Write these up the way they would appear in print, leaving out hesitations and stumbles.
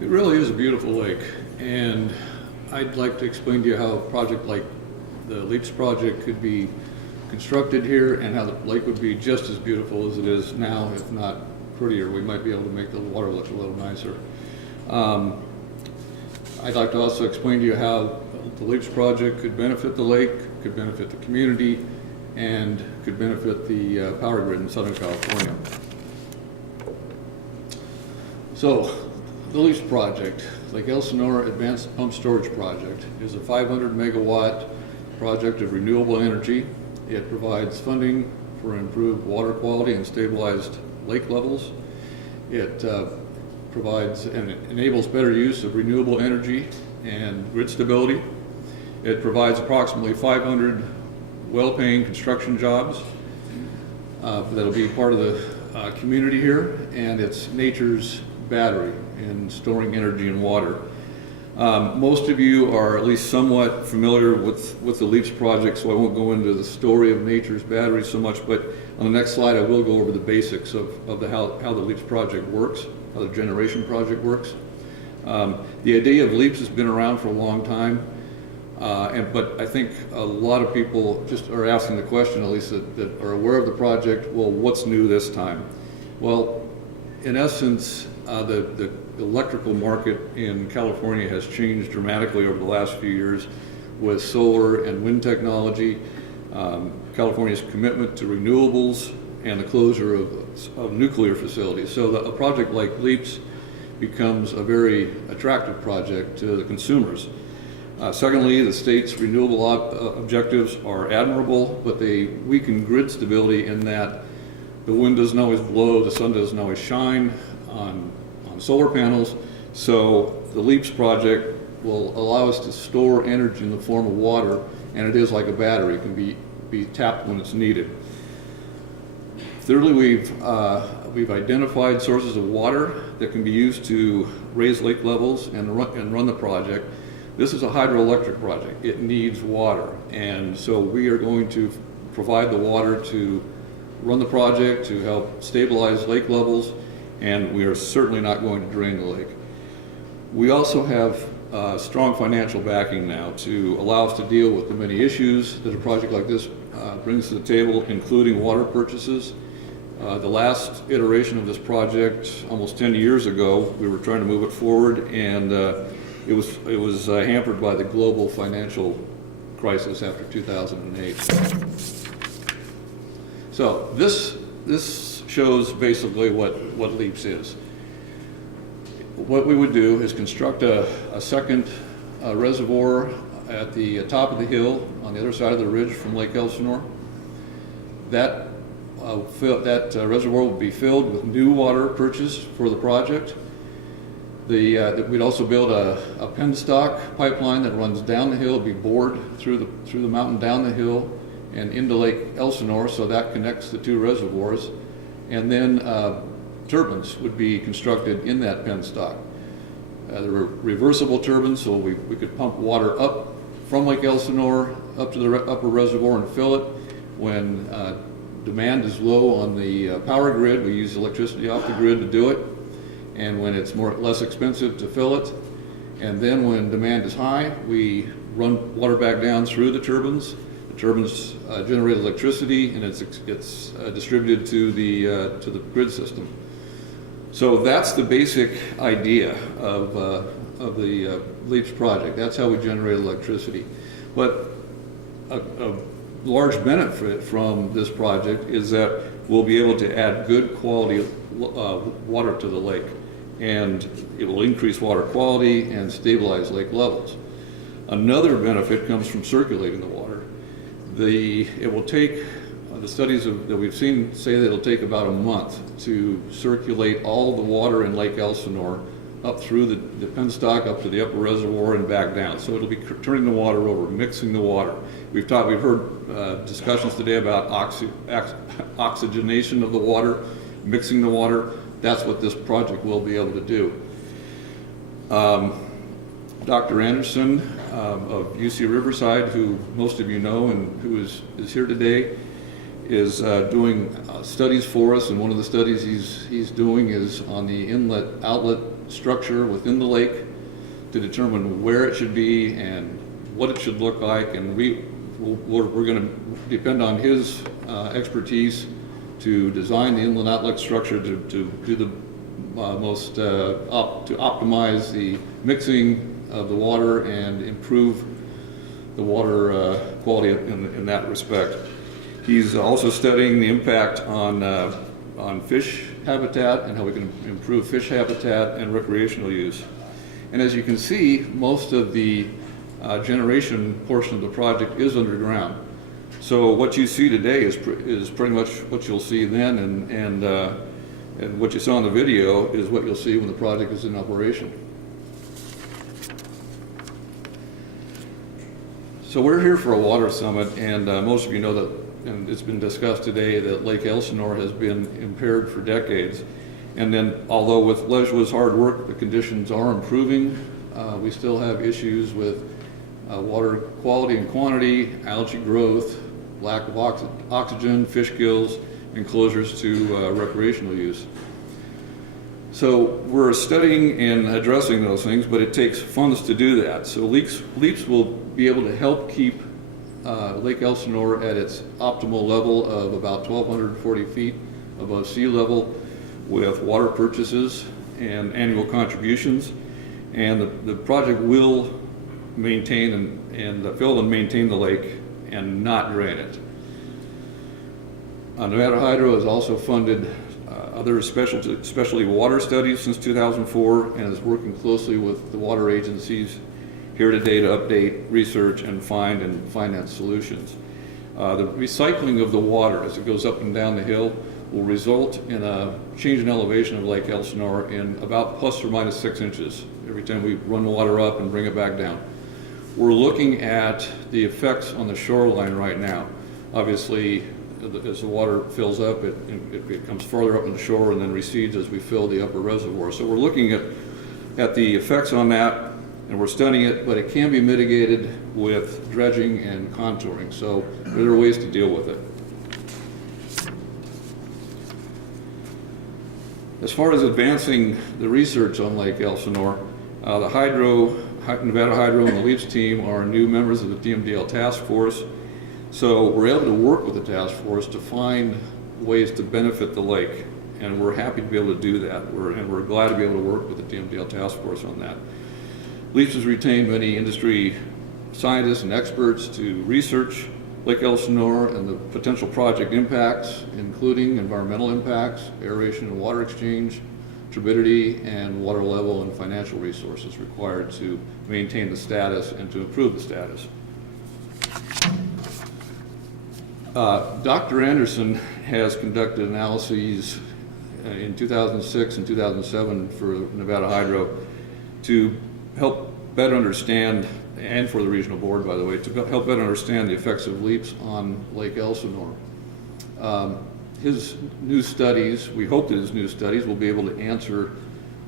It really is a beautiful lake, and I'd like to explain to you how a project like the LEAPS project could be constructed here and how the lake would be just as beautiful as it is now, if not prettier. We might be able to make the water look a little nicer. I'd like to also explain to you how the LEAPS project could benefit the lake, could benefit the community, and could benefit the power grid in Southern California. So, the LEAPS project, Lake Elsinore Advanced Pump Storage Project, is a 500 megawatt project of renewable energy. It provides funding for improved water quality and stabilized lake levels. It provides and enables better use of renewable energy and grid stability. It provides approximately 500 well-paying construction jobs that'll be part of the community here, and it's nature's battery in storing energy and water. Most of you are at least somewhat familiar with the LEAPS project, so I won't go into the story of nature's battery so much, but on the next slide I will go over the basics of how the LEAPS project works, how the generation project works. The idea of LEAPS has been around for a long time, but I think a lot of people just are asking the question, at least that are aware of the project, well, what's new this time? Well, in essence, the electrical market in California has changed dramatically over the last few years with solar and wind technology, California's commitment to renewables, and the closure of nuclear facilities. So a project like LEAPS becomes a very attractive project to the consumers. Secondly, the state's renewable objectives are admirable, but they weaken grid stability in that the wind doesn't always blow, the sun doesn't always shine on solar panels, so the LEAPS project will allow us to store energy in the form of water, and it is like a battery. It can be tapped when it's needed. Thirdly, we've identified sources of water that can be used to raise lake levels and run the project. This is a hydroelectric project. It needs water, and so we are going to provide the water to run the project, to help stabilize lake levels, and we are certainly not going to drain the lake. We also have strong financial backing now to allow us to deal with the many issues that a project like this brings to the table, including water purchases. The last iteration of this project, almost 10 years ago, we were trying to move it forward, and it was hampered by the global financial crisis after 2008. So this shows basically what LEAPS is. What we would do is construct a second reservoir at the top of the hill on the other side of the ridge from Lake Elsinore. That reservoir will be filled with new water purchased for the project. We'd also build a penstock pipeline that runs down the hill, be bored through the mountain down the hill and into Lake Elsinore, so that connects the two reservoirs. And then turbines would be constructed in that penstock. There were reversible turbines, so we could pump water up from Lake Elsinore up to the upper reservoir and fill it. When demand is low on the power grid, we use electricity off the grid to do it. And when it's less expensive to fill it. And then when demand is high, we run water back down through the turbines. The turbines generate electricity, and it's distributed to the grid system. So that's the basic idea of the LEAPS project. That's how we generate electricity. But a large benefit from this project is that we'll be able to add good quality water to the lake, and it will increase water quality and stabilize lake levels. Another benefit comes from circulating the water. It will take, the studies that we've seen say that it'll take about a month to circulate all the water in Lake Elsinore up through the penstock, up to the upper reservoir and back down. So it'll be turning the water over, mixing the water. We've heard discussions today about oxygenation of the water, mixing the water. That's what this project will be able to do. Dr. Anderson of UC Riverside, who most of you know and who is here today, is doing studies for us, and one of the studies he's doing is on the inlet-outlet structure within the lake to determine where it should be and what it should look like, and we're going to depend on his expertise to design the inlet-outlet structure to do the to optimize the mixing of the water and improve the water quality in that respect. He's also studying the impact on fish habitat and how we can improve fish habitat and recreational use. And as you can see, most of the generation portion of the project is underground. So what you see today is pretty much what you'll see then, and what you saw in the video is what you'll see when the project is in operation. So we're here for a water summit, and most of you know that, and it's been discussed today, that Lake Elsinore has been impaired for decades. And then, although with LESJWA's hard work, the conditions are improving, we still have issues with water quality and quantity, algae growth, lack of oxygen, fish kills, and closures to recreational use. So we're studying and addressing those things, but it takes funds to do that. So LEAPS will be able to help keep Lake Elsinore at its optimal level of about 1,240 feet above sea level with water purchases and annual contributions. And the project will maintain and fill and maintain the lake and not drain it. Nevada Hydro has also funded other specialty water studies since 2004 and is working closely with the water agencies here today to update research and find and finance solutions. The recycling of the water as it goes up and down the hill will result in a change in elevation of Lake Elsinore in about plus or minus 6 inches every time we run water up and bring it back down. We're looking at the effects on the shoreline right now. Obviously, as the water fills up, it comes farther up on the shore and then recedes as we fill the upper reservoir. So we're looking at the effects on that, and we're studying it, but it can be mitigated with dredging and contouring. So there are ways to deal with it. As far as advancing the research on Lake Elsinore, the Nevada Hydro and the LEAPS team are new members of the DMDL task force. So we're able to work with the task force to find ways to benefit the lake, and we're happy to be able to do that. And we're glad to be able to work with the DMDL task force on that. LEAPS has retained many industry scientists and experts to research Lake Elsinore and the potential project impacts, including environmental impacts, aeration and water exchange, turbidity, and water level and financial resources required to maintain the status and to improve the status. Dr. Anderson has conducted analyses in 2006 and 2007 for Nevada Hydro to help better understand, and for the regional board, by the way, to help better understand the effects of LEAPS on Lake Elsinore. His new studies, we hope that his new studies will be able to answer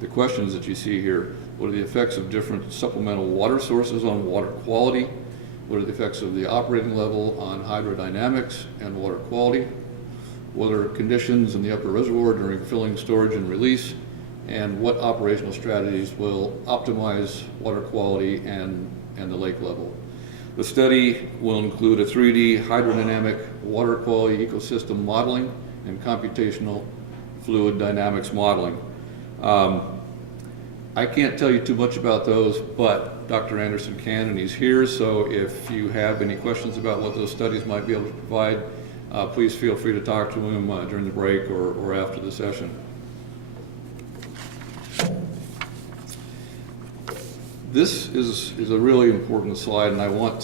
the questions that you see here. What are the effects of different supplemental water sources on water quality? What are the effects of the operating level on hydrodynamics and water quality? What are conditions in the upper reservoir during filling, storage, and release? And what operational strategies will optimize water quality and the lake level? The study will include a 3D hydrodynamic water quality ecosystem modeling and computational fluid dynamics modeling. I can't tell you too much about those, but Dr. Anderson can, and he's here, so if you have any questions about what those studies might be able to provide, please feel free to talk to him during the break or after the session. This is a really important slide, and I want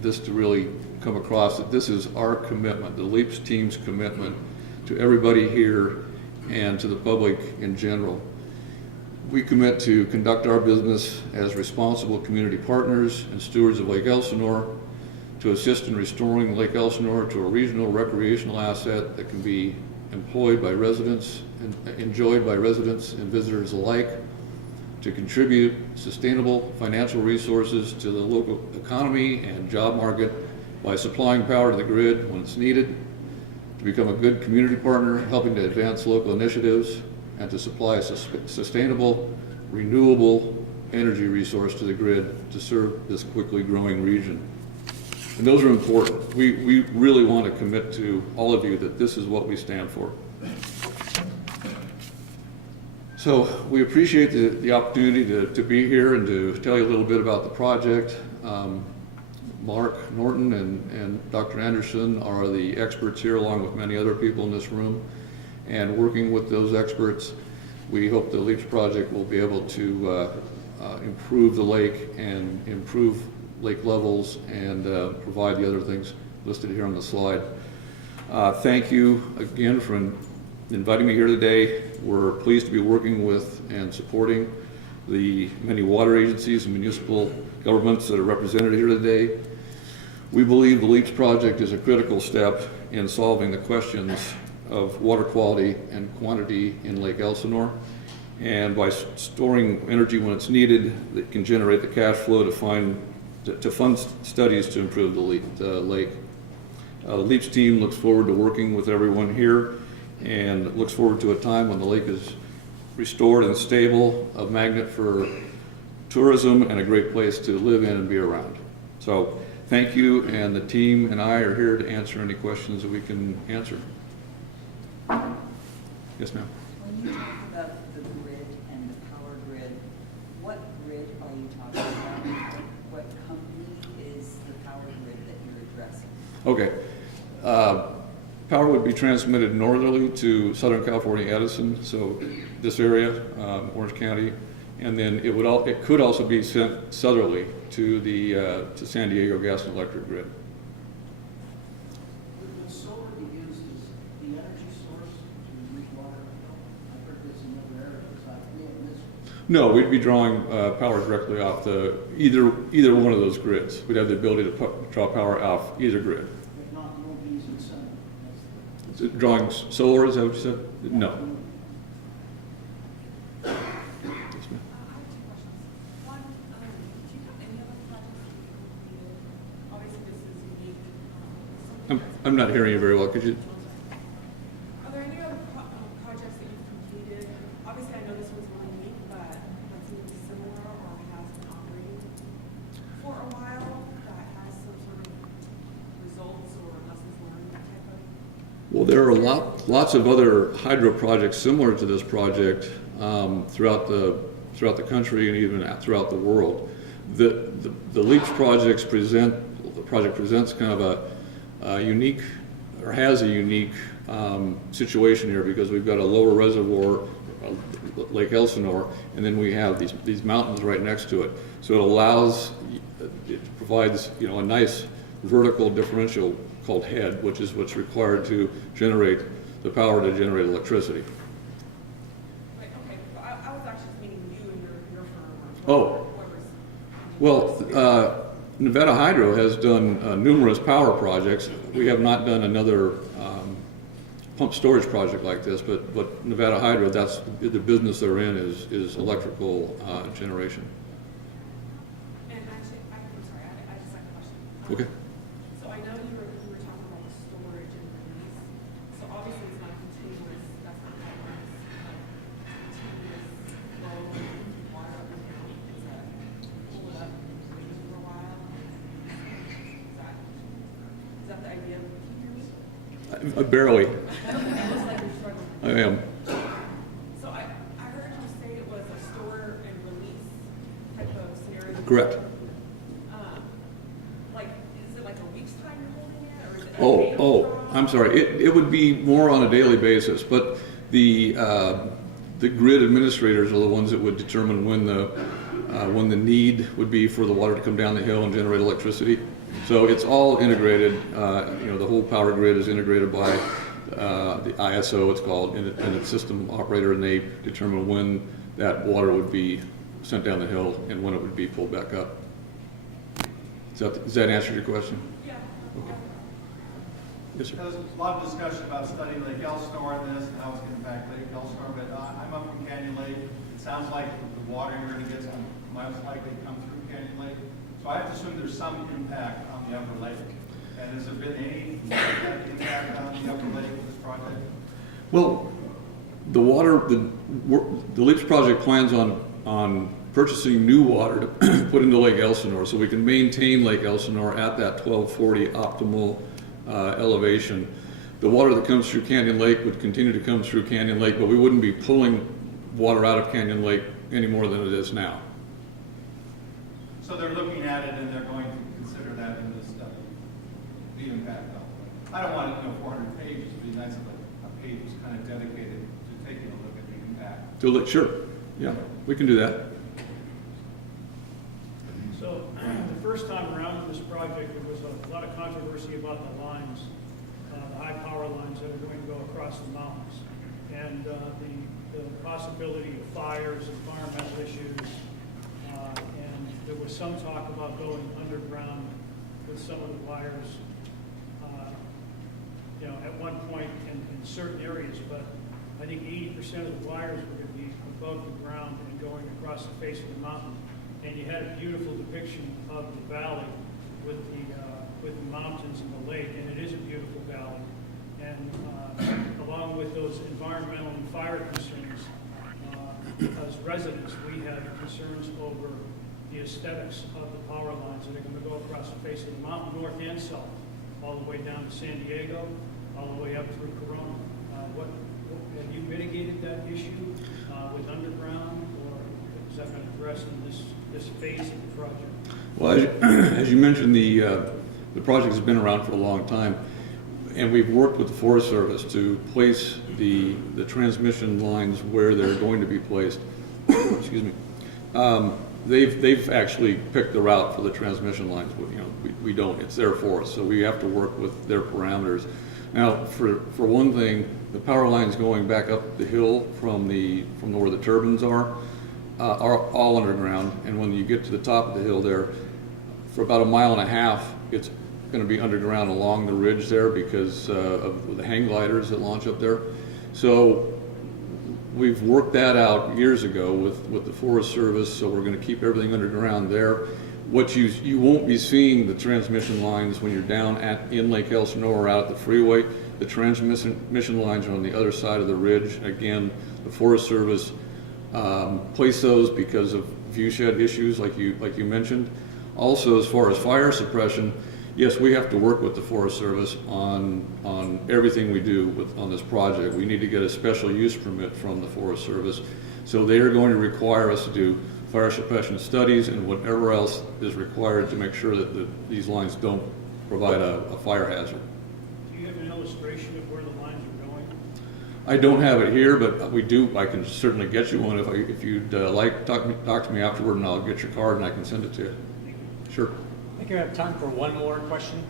this to really come across that this is our commitment, the LEAPS team's commitment to everybody here and to the public in general. We commit to conduct our business as responsible community partners and stewards of Lake Elsinore, to assist in restoring Lake Elsinore to a regional recreational asset that can be employed by residents and enjoyed by residents and visitors alike, to contribute sustainable financial resources to the local economy and job market, by supplying power to the grid when it's needed, to become a good community partner, helping to advance local initiatives, and to supply a sustainable, renewable energy resource to the grid to serve this quickly growing region. And those are important. We really want to commit to all of you that this is what we stand for. So we appreciate the opportunity to be here and to tell you a little bit about the project. Mark Norton and Dr. Anderson are the experts here, along with many other people in this room. And working with those experts, we hope the LEAPS project will be able to improve the lake and improve lake levels and provide the other things listed here on the slide. Thank you again for inviting me here today. We're pleased to be working with and supporting the many water agencies and municipal governments that are represented here today. We believe the LEAPS project is a critical step in solving the questions of water quality and quantity in Lake Elsinore. And by storing energy when it's needed, it can generate the cash flow to fund studies to improve the lake. The LEAPS team looks forward to working with everyone here and looks forward to a time when the lake is restored and stable, a magnet for tourism and a great place to live in and be around. So thank you, and the team and I are here to answer any questions that we can answer. Yes, ma'am. When you talk about the grid and the power grid, what grid are you talking about? What company is the power grid that you're addressing? Okay. Power would be transmitted northerly to Southern California Edison, so this area, Orange County, and then it could also be sent southerly to the to San Diego Gas and Electric grid. Would solar be used as the energy source to meet water? I've heard this in other areas. We have this. No, we'd be drawing power directly off either one of those grids. We'd have the ability to draw power off either grid. If not, you won't be using sun. Drawing solar, is that what you said? No. I have two questions. One, do you have any other projects that you've completed? Obviously, this is unique. I'm not hearing you very well. Could you? Are there any other projects that you've completed? Obviously, I know this one's really unique, but that seems similar or has been operating for a while that has some sort of results or lessons learned, that type of? Well, there are lots of other hydro projects similar to this project throughout the country and even throughout the world. The LEAPS project presents kind of a unique, or has a unique situation here, because we've got a lower reservoir, Lake Elsinore, and then we have these mountains right next to it. So it provides a nice vertical differential called head, which is what's required to generate the power to generate electricity. Right, okay. I was actually meaning you and your firm. Oh. Well, Nevada Hydro has done numerous power projects. We have not done another pump storage project like this, but Nevada Hydro, that's the business they're in, is electrical generation. And actually, I'm sorry, I just had a question. Okay. So I know you were talking about the storage and release. So obviously it's not continuous, that's not how it works. Continuous flow of water up and down. It's a pull it up, wait for a while. Is that the idea? Can you hear me? Barely. It looks like you're struggling. I am. So I heard you say it was a store and release type of scenario. Correct. Like, is it like a week's time you're holding it, or is it? a day Oh, I'm sorry. It would be more on a daily basis, but the grid administrators are the ones that would determine when the need would be for the water to come down the hill and generate electricity. So it's all integrated. The whole power grid is integrated by the ISO, it's called, independent system operator, and they determine when that water would be sent down the hill and when it would be pulled back up. Does that answer your question? Yeah. Okay. Yes, sir. There's a lot of discussion about studying Lake Elsinore and this and how it's going to impact Lake Elsinore, but I'm up from Canyon Lake. It sounds like the water you're going to get is going to most likely come through Canyon Lake. So I have to assume there's some impact on the upper lake. And has there been any impact on the upper lake with this project? Well, the water, the LEAPS project plans on purchasing new water to put into Lake Elsinore, so we can maintain Lake Elsinore at that 1240 optimal elevation. The water that comes through Canyon Lake would continue to come through Canyon Lake, but we wouldn't be pulling water out of Canyon Lake any more than it is now. So they're looking at it and they're going to consider that in this study, the impact of it. I don't want it, 400 pages, it'd be nice if a page was kind of dedicated to taking a look at the impact. To look, sure, yeah, we can do that. So the first time around with this project, there was a lot of controversy about the lines, the high power lines that are going to go across the mountains, and the possibility of fires, environmental issues, and there was some talk about going underground with some of the wires, at one point in certain areas, but I think 80% of the wires were going to be above the ground and going across the face of the mountain. And you had a beautiful depiction of the valley with the mountains and the lake, and it is a beautiful valley. And along with those environmental and fire concerns, as residents, we have concerns over the aesthetics of the power lines that are going to go across the face of the mountain, north and south, all the way down to San Diego, all the way up through Corona. Have you mitigated that issue with underground, or is that going to address in this phase of the project? Well, as you mentioned, the project has been around for a long time, and we've worked with the Forest Service to place the transmission lines where they're going to be placed. Excuse me. They've actually picked the route for the transmission lines. We don't. It's there for us, so we have to work with their parameters. Now, for one thing, the power lines going back up the hill from where the turbines are all underground, and when you get to the top of the hill there, for about 1.5 miles, it's going to be underground along the ridge there because of the hang gliders that launch up there. So we've worked that out years ago with the Forest Service, so we're going to keep everything underground there. What you won't be seeing the transmission lines when you're down in Lake Elsinore or out at the freeway. The transmission lines are on the other side of the ridge. Again, the Forest Service placed those because of view shed issues like you mentioned. Also, as far as fire suppression, yes, we have to work with the Forest Service on everything we do on this project. We need to get a special use permit from the Forest Service. So they are going to require us to do fire suppression studies and whatever else is required to make sure that these lines don't provide a fire hazard. Do you have an illustration of where the lines are going? I don't have it here, but we do. I can certainly get you one if you'd like. Talk to me afterward, and I'll get your card and I can send it to you. Sure. I think I have time for one more question.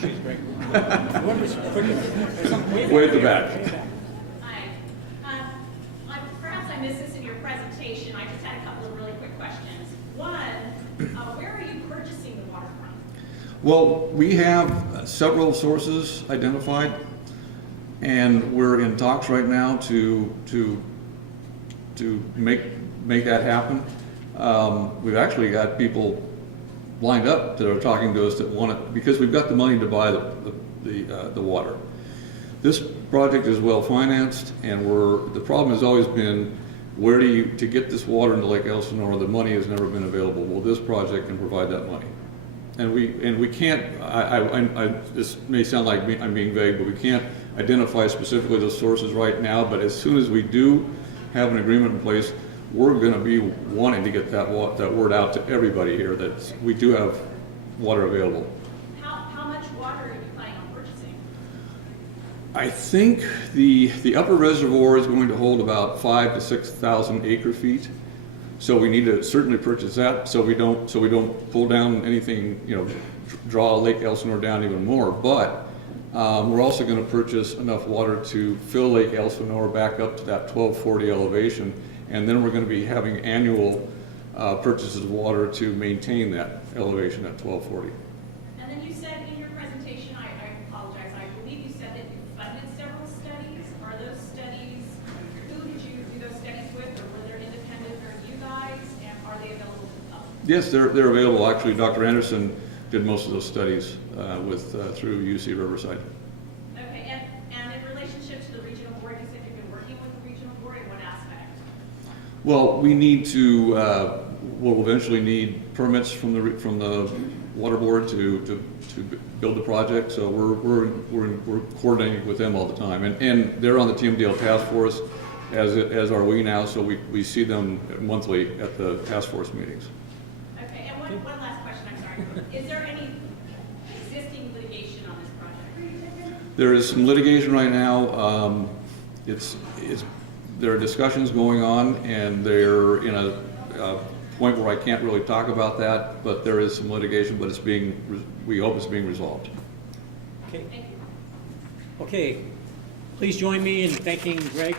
Choose break. Whoever's quickest. Way at the back. Hi. Perhaps I missed this in your presentation. I just had a couple of really quick questions. One, where are you purchasing the water from? Well, we have several sources identified, and we're in talks right now to make that happen. We've actually got people lined up that are talking to us that want it because we've got the money to buy the water. This project is well financed, and the problem has always been to get this water into Lake Elsinore. The money has never been available. Well, this project can provide that money, and we can't. This may sound like I'm being vague, but we can't identify specifically those sources right now. But as soon as we do have an agreement in place, we're going to be wanting to get that word out to everybody here that we do have water available. How much water are you planning on purchasing? I think the upper reservoir is going to hold about 5,000 to 6,000 acre feet. So we need to certainly purchase that so we don't pull down anything, draw Lake Elsinore down even more. But we're also going to purchase enough water to fill Lake Elsinore back up to that 1240 elevation. And then we're going to be having annual purchases of water to maintain that elevation at 1240. And then you said in your presentation, I apologize, I believe you said that you funded several studies. Are those studies, who did you do those studies with, or were they independent or you guys, and are they available to the public? Yes, they're available. Actually, Dr. Anderson did most of those studies through UC Riverside. Okay, and in relationship to the regional board, you said you've been working with the regional board, in what aspect? Well, we need to, we'll eventually need permits from the water board to build the project, so we're coordinating with them all the time. And they're on the TMDL task force, as are we now, so we see them monthly at the task force meetings. Okay, and one last question, I'm sorry. Is there any existing litigation on this project? There is some litigation right now. There are discussions going on, and they're in a point where I can't really talk about that, but there is some litigation, but we hope it's being resolved. Okay. Thank you. Okay. Please join me in thanking Greg